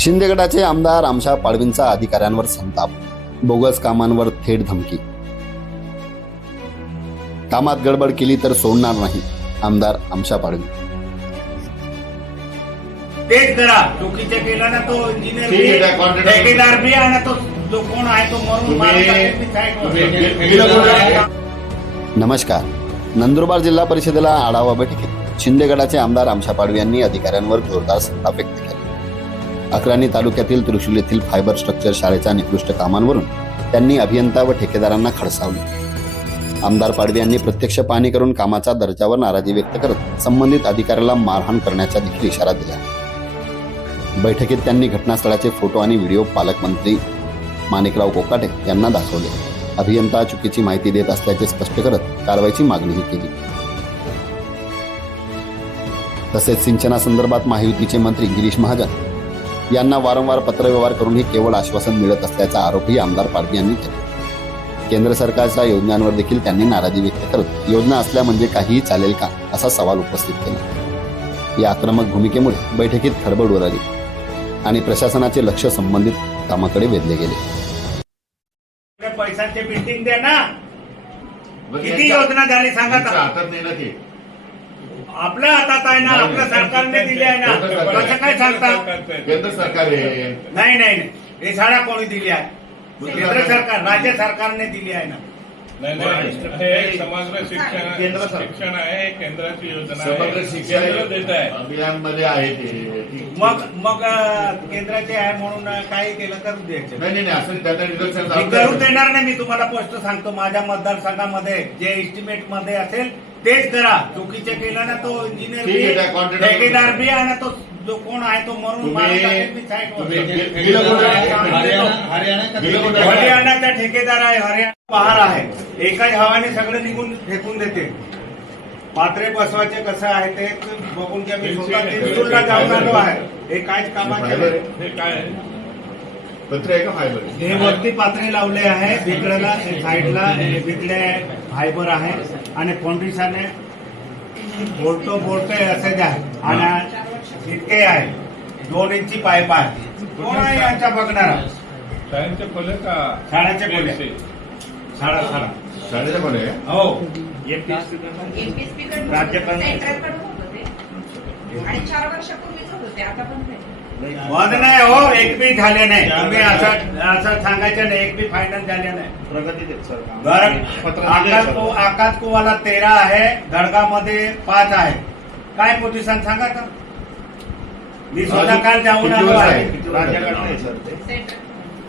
शिंदेगडाचे आमदार आमशा पाडवींचा अधिकाऱ्यांवर संताप. बोगस कामांवर थेट धमकी. कामात गडबड केली तर सोडणार नाही आमदार आमशा पाडवी. तेच करा चुकीचे केला ना तो इंजिनियर आहे, ठेकेदार बी आणि तो जो कोण आहे तो मरून नमस्कार. नंदुरबार जिल्हा परिषदेला आढावा बैठकीत शिंदेगडाचे आमदार आमशा पाडवी यांनी अधिकाऱ्यांवर जोरदार संताप व्यक्त अक्राणी तालुक्यातील त्रिशूल येथील फायबर स्ट्रक्चर शाळेच्या निकृष्ट कामांवरून त्यांनी अभियंता व ठेकेदारांना खडसावले. आमदार पाडवी यांनी प्रत्यक्ष पाहणी करून कामाच्या दर्जावर नाराजी व्यक्त करत संबंधित अधिकाऱ्याला मारहाण करण्याचा देखील इशारा दिला. बैठकीत त्यांनी घटनास्थळाचे फोटो आणि व्हिडिओ पालकमंत्री माणिकराव कोकाटे यांना दाखवले. अभियंता चुकीची माहिती देत असल्याचे स्पष्ट करत कारवाईची मागणीही केली. तसेच सिंचनासंदर्भात महायुतीचे मंत्री गिरीश महाजन यांना वारंवार पत्रव्यवहार करूनही केवळ आश्वासन मिळत असल्याचा आरोपही आमदार पाडवी यांनी केला. केंद्र सरकारच्या योजनांवर देखील त्यांनी नाराजी व्यक्त करत योजना असल्या म्हणजे काहीही चालेल का असा सवाल उपस्थित केला. या आक्रमक भूमिकेमुळे बैठकीत खडबड उडाली आणि प्रशासनाचे लक्ष संबंधित कामाकडे वेधले गेले. पैशांचे बिल्डिंग द्या ना. किती योजना झाली सांगा यांच्या आता. हातात नाही ना ते आपल्या हातात आहे ना आपल्या. सरकारने दिले आहे ना. कसं काय सांगता? केंद्र सरकार आहे. नाही नाही नाही. हे शाळा कोणी दिली आहे? केंद्र सरकार राज्य सरकारने दिली आहे ना. नाही नाही हे समग्र शिक्षण केंद्र. शिक्षण आहे केंद्राची योजना समग्र आहे शिक्षण केंद्र देत आहे अभियानमध्ये आहे ते. मग मग अं, केंद्राचे आहे म्हणून अं, काही केलं करू द्यायचं नाही नाही नाही, असं त्याचं निदर्शन मी. करू देणार नाही मी तुम्हाला स्पष्ट सांगतो माझ्या मतदारसंघामध्ये जे एस्टिमेटमध्ये असेल तेच करा चुकीचे केलं ना तो इंजिनियर ठीक आहे, contractor- ठेकेदार बी आणि तो जो कोण आहे तो मरून तुम्ही- मारून टाकेल मी side वर. तुम्ही- गेलं कुठं? गेलं कुठं? हरियाणाचा ठेकेदार आहे हरियाणा पहार आहे एकाच हवाने सगळं निघून फेकून देते. पात्रे बसवायचे कसं आहे ते बघून घ्या मी स्वतः त्रिशूलला जाऊन आलो आहे. हे काहीच कामाचे नाही. हे काय आहे? पत्र आहे का फायबर? हे वरती पात्रे लावले आहे बिकड्याला साईडला बिकडे फायबर आहे. आणि फाउंडेशने बोलतो बोलतोय असे आहे. आणि इतके आहे. दोन इंची पाईप आहे. कोण आहे यांच्या बघणारा? शाळेचे का. PLC? साडा साडा शाळेचं पण आहे. हो. राज्यपाल आणि चार वर्षापूर्वीच होते आता पण नाही. बंद नाही हो. एक बी झाले नाही. तुम्ही असं असं सांगायचं नाही. एक बी फायनल झाले नाही. प्रगती आकाश को आकाश कुवाला तेरा आहे. दडगामध्ये पाच आहे. काय पोझिशन सांगा का मी स्वतः काल जाऊन आलो आहे?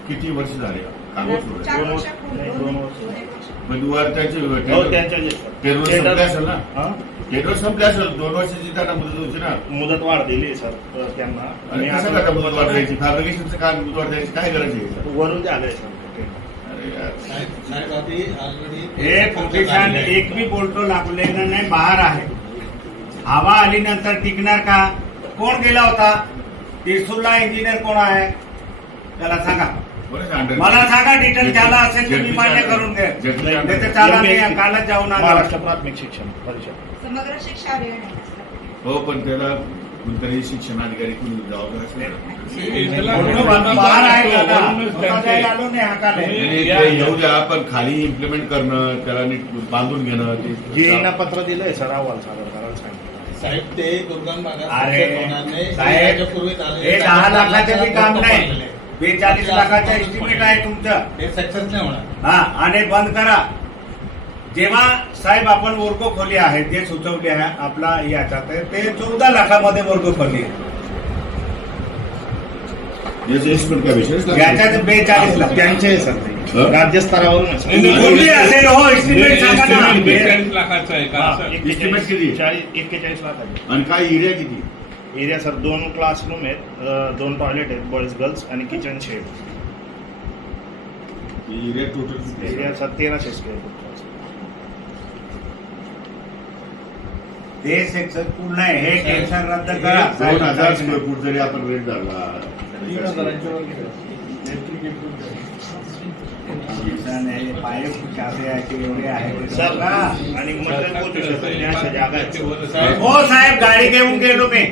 किती वर्ष झाले? दोन वर्ष. दोन एक वर्ष. पण वर त्याचे हो असेल ना? हा? टेंडर संपले असेल. दोन वर्षाची त्यांना मुदत होती ना? मुदत वाढ दिली सर त्यांना. आणि कसं करता मुदत वाढ द्यायची फॅब्रिकेशनचं काय मुदत वाढ द्यायची काय गरज आहे? वरून झालंय सर. हे पोझिशन एक बी बोलतो लागलेलं नाही बाहेर आहे. हवा आली नंतर टिकणार का? कोण गेला होता? त्रिसूलला इंजिनियर कोण आहे? त्याला सांगा. मला सांगा डिटेल झाला असेल तर मी मान्य करून घे तर चला मी कालच जाऊन आलो. महाराष्ट्र प्राथमिक शिक्षण परिषद. समग्र शिक्षा अभियान आहे असं. हो पण त्याला कोणतरी शिक्षणाधिकारी कोणी जबाबदार असले हे इथला पूर्ण घटना बाहेर आहे दाखवा, दादा. वरूनच स्वतः त्यांचे- जायला आलो नाही हाकाले तुम्ही- ते येऊ द्या पण खाली इम्प्लिमेंट करणं त्याला नीट बांधून घेणं ते जेईना पत्र दिलंय सर अहवाल सादर करायला सांगितलं. साहेब ते दुर्गम भागात अरे साहेब हे दहा लाखाचे बी काम नाही. बेचाळीस लाखाचं एस्टिमेट आहे तुमचं ते सक्सेस नाही होणार हा आणि बंद करा जेव्हा साहेब आपण वर्ग खोली आहे जे सुचवले आहे आपला याच्यात आहे, ते चौदा लाखामध्ये वर्ग खोली आहे याचं estimate काय विषयच नाही. याच्यात बेचाळीस लाख त्यांचे हा? राज्यस्तरावरून. कोणती असेल हो एस्टिमेट सांगा ना Estimate बेचाळीस लाखाचं आहे का असं? एक्केचाळीस- किती? चाळीस- एक्केचाळीस लाख आहे आणि काय एरिया किती एरिया सर दोन क्लासरूम आहेत दोन टॉयलेट आहेत बॉईज गर्ल्स आणि kitchen shed area total area sir तेराशे स्क्वेअर फूट ते सेक्शन पूर्ण आहे. हे रद्द करा. दोन हजार स्क्वेअर फूट जरी आपण रेट धरला. आणि मटेरियल पोहोचू शकत जागा हो साहेब गाडी घेऊन गेलो मी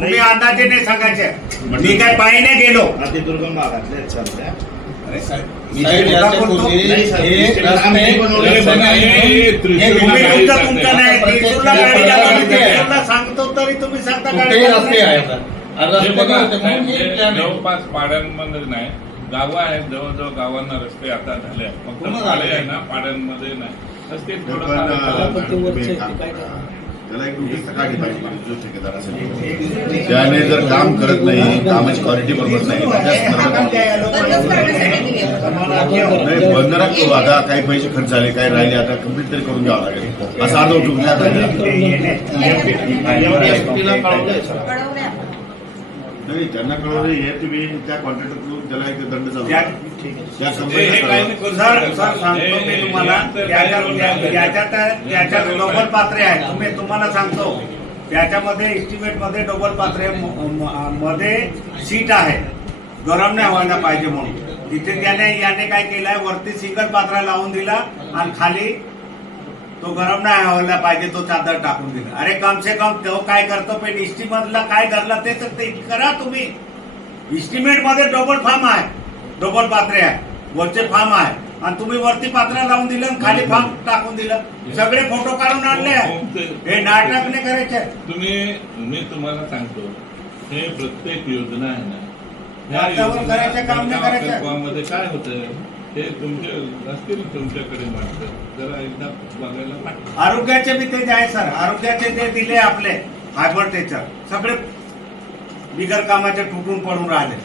तुम्ही अंदाजे नाही सांगायचे मी काय पायीने गेलो अति दुर्गम भागातले आहेत सध्या साहेब, याच्या पूर्वी नाही, सर, मिस्टेक रस्ते- आम्ही बनवले. रस्ते नाही, त्रिशूल तुम्ही नाही तुमचं सांगताय. तुमचं नाही त्रिशूलला गाडी प्रत्येक लावा, मी रस्ते आहे. त्रिशूलला सांगतो तरी तुम्ही सांगता हे हे हे. जवळपास पाड्यांमध्ये नाही गावं आहेत जवळजवळ गावांना रस्ते आता झाले. आहे ना पाड्यांमध्ये नाही रस्ते थोडं अं, फार- तुम्ही एक काम करा. त्याला एक नोटीस काढली पाहिजे जो ठेकेदार असेल. त्याने जर काम करत नाही कामाची क्वालिटी बरोबर नाही बंधनात करू आता काही पैसे खर्च झाले काही राहिले आता कंप्लीट तरी करून द्यावं लागेल. असं अर्ध चुकल्या नाही त्यांना कळवलं हे तुम्ही त्या कॉन्ट्रॅक्टर थ्रू त्याला एक दंड चालू त्या- करा. त्या हे- कंपनीला काही कळवा. नाही करू सर शकत. सर सांगतो मी तुम्हाला. याच्यात डबल पात्रे आहे तुम्ही तुम्हाला सांगतो त्याच्यामध्ये एस्टिमेटमध्ये डबल पात्रे म- म- मध्ये सीट आहे गरम नाही व्हायला पाहिजे म्हणून तिथे त्याने याने काय केलंय वरती सिंगल पात्रा लावून दिला आणि खाली तो गरम नाही व्हायला पाहिजे तो चादर टाकून दिला. अरे कम से कम तो काय करतो पण इस्टिमेटला काय धरला ते तर ते करा तुम्ही. इस्टिमेटमध्ये डबल फार्म आहे. डबल पात्रे आहे. वरचे फार्म आहे. आणि तुम्ही वरती पात्रा लावून दिलं आणि खाली फार्म टाकून दिलं. सगळे फोटो काढून आणले. हे नाटक नाही करायचे. तुम्ही मी तुम्हाला सांगतो हे प्रत्येक योजना आहे ना करायचं काम नाही करायचं. काय होतं हे तुमचे असतील तुमच्याकडे माणसं. जरा एकदा बघायला पाहिजे आरोग्याचे बी ते जे आहे सर. आरोग्याचे ते दिले आपले फायबर टेचर सगळे बिगर कामाचे तुटून पडून राहिले.